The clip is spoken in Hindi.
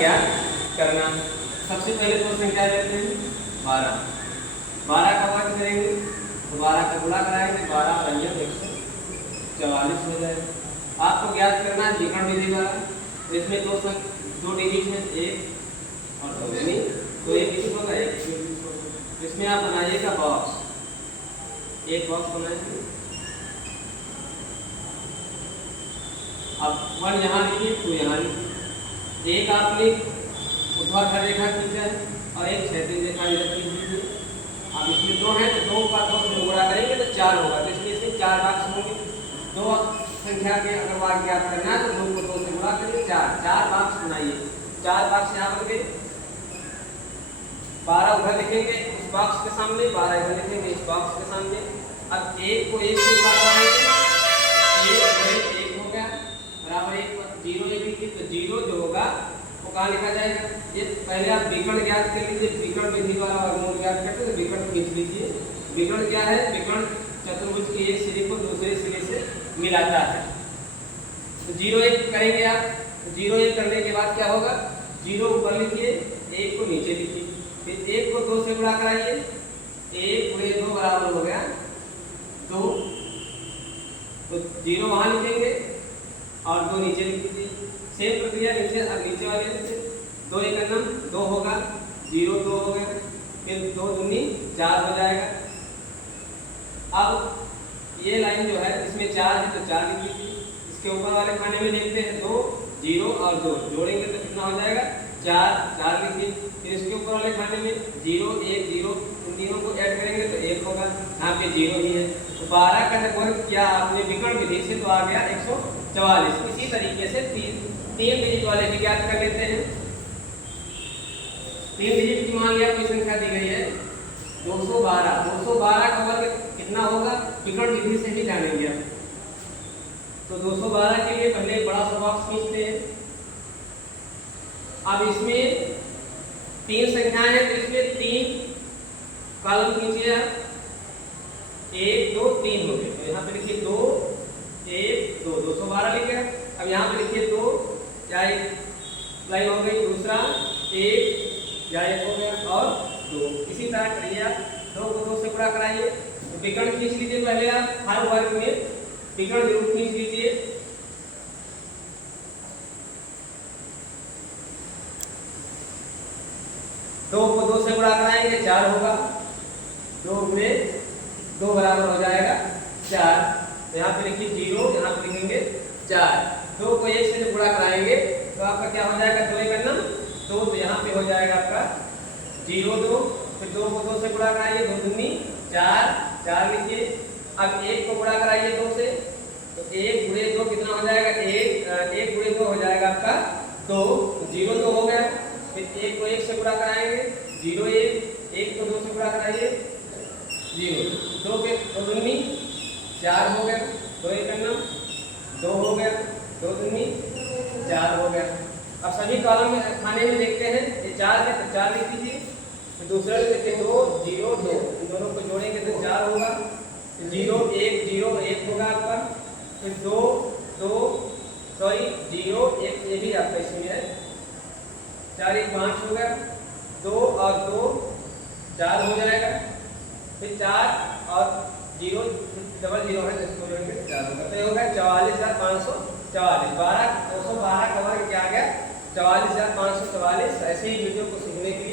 ज्ञात करना। सबसे पहले दो संख्या लेते हैं 12। 12 का वर्ग करेंगे तो 12 का गुणा कराएंगे, 12 और 144 हो जाएगा। आपको ज्ञात करना है विकर्ण विधि द्वारा। इसमें दो डिजिट है, 1 और 2, यानी तो एक डिजिट होगा, एक इसमें आप बनाइएगा बॉक्स, एक बॉक्स बनाइए। अब 1 यहाँ लिखिए, 2 यहाँ लिखिए। एक आपने ऊर्ध्वाधर रेखा खींचा है और एक क्षैतिज रेखा इधर खींच लीजिए। अब इसमें 2 है तो 2 का 2 से गुणा करेंगे तो 4 होगा, तो इसलिए इसमें 4 बाक्स होंगे। दो संख्या के अगर वाक्य ज्ञात करना है तो 2 को 2 से गुणा करेंगे, 4 बाक्स बनाइए। 4 बाक्स यहाँ बन गए। 12 उधर लिखेंगे उस बॉक्स के सामने, 12 इधर लिखेंगे इस बॉक्स के सामने। अब 1 को 1 से गुणा कराएंगे, 1 हो गया बराबर 1 पर 0 एक लिखिए तो 0 जो होगा वो कहाँ लिखा जाएगा। ये पहले आप विकर्ण ज्ञात कर लीजिए, विकर्ण विधि द्वारा वर्गमूल ज्ञात करते हैं तो विकर्ण खींच लीजिए। विकर्ण क्या है? विकर्ण चतुर्भुज की एक सिरे को दूसरे सिरे से मिलाता है। तो 0 1 करेंगे आप, तो 0 1 करने के बाद क्या होगा, 0 ऊपर लिखिए, 1 को नीचे लिखिए, फिर 1 को 2 से गुणा कराइए, 1 गुणे 2 बराबर हो गया 2, तो 0 वहां लिखेंगे और 2 नीचे लिख दीजिए। सेम प्रक्रिया नीचे वाले से 2 1 का 2 होगा, 0 2 हो गया, फिर 2 दूनी 4 हो जाएगा। अब ये लाइन जो है इसमें 4 है तो 4 लिख लीजिए। इसके ऊपर वाले खाने में लिखते हैं 2 0 और 2 जोड़ेंगे तो कितना हो जाएगा 4 लिखिए। फिर इसके ऊपर वाले खाने में 0 1 0 इन तीनों को ऐड करेंगे तो 1 होगा, यहाँ पे 0 ही है। तो 12 का वर्ग किया आपने विकर्ण विधि से तो आ गया 144। इसी तरीके से तीन डिजिट वाले भी ज्ञात कर लेते हैं। 3 डिजिट की मान लिया कोई संख्या दी गई है 212। 212 का वर्ग कितना होगा विकर्ण विधि से ही जानेंगे आप। तो 212 के लिए पहले बड़ा सा बॉक्स खींचते हैं। अब इसमें 3 संख्याएं हैं तो इसमें 3 कॉलम खींचिए आप, 1 2 3 हो गए। तो यहाँ पे लिखिए 2 1 2 212 लिख गया। अब यहाँ पे लिखिए 2 या एक लाइन हो गई, दूसरा 1 या 1 हो गया और 2। इसी तरह करिए आप, 2 को 2 से गुणा कराइए। तो विकर्ण खींच लीजिए पहले आप, हर वर्ग में विकर्ण जरूर खींच लीजिए। दो को 2 से गुणा कराएंगे 4 होगा, 2 गुणे 2 बराबर हो जाएगा 4। तो यहाँ पे लिखिए 0, यहाँ पे लिखेंगे 4। 2 को 1 से गुणा कराएंगे तो आपका क्या हो जाएगा 2 1 2, तो यहाँ पे हो जाएगा आपका 0 2। फिर 2 को 2 से गुणा कराइए, 2 दूनी 4 लिखिए। अब 1 को गुणा कराइए 2 से, तो 1 गुणे 2 कितना हो जाएगा 1 गुणे 2 हो जाएगा आपका 2, 0 2 हो गया। फिर 1 को 1 से गुणा कराएंगे 0 1 को 2 से गुणा कराइए 0, 2 के 2 दूनी 4 हो गया, 2 1 2 हो गया, 2 दूनी 4 हो गया। अब सभी कॉलम में खाने में देखते हैं ये 4 है तो 4 लिख दीजिए। फिर दूसरा लिखते 2 0 2, इन दोनों को जोड़ेंगे तो 4 होगा, 0 1 होगा आपका। फिर 2 0 1 ये भी आपका इसमें है, 4 1 5 हो गया, 2 और 2 4 हो जाएगा। फिर 4 और 0 डबल 0 है तो इसको जोड़ेंगे 4 होगा, तो ये हो गया 44,544। 212 का वर्ग क्या आ गया 44,544। ऐसे ही वीडियो को सीखने के लिए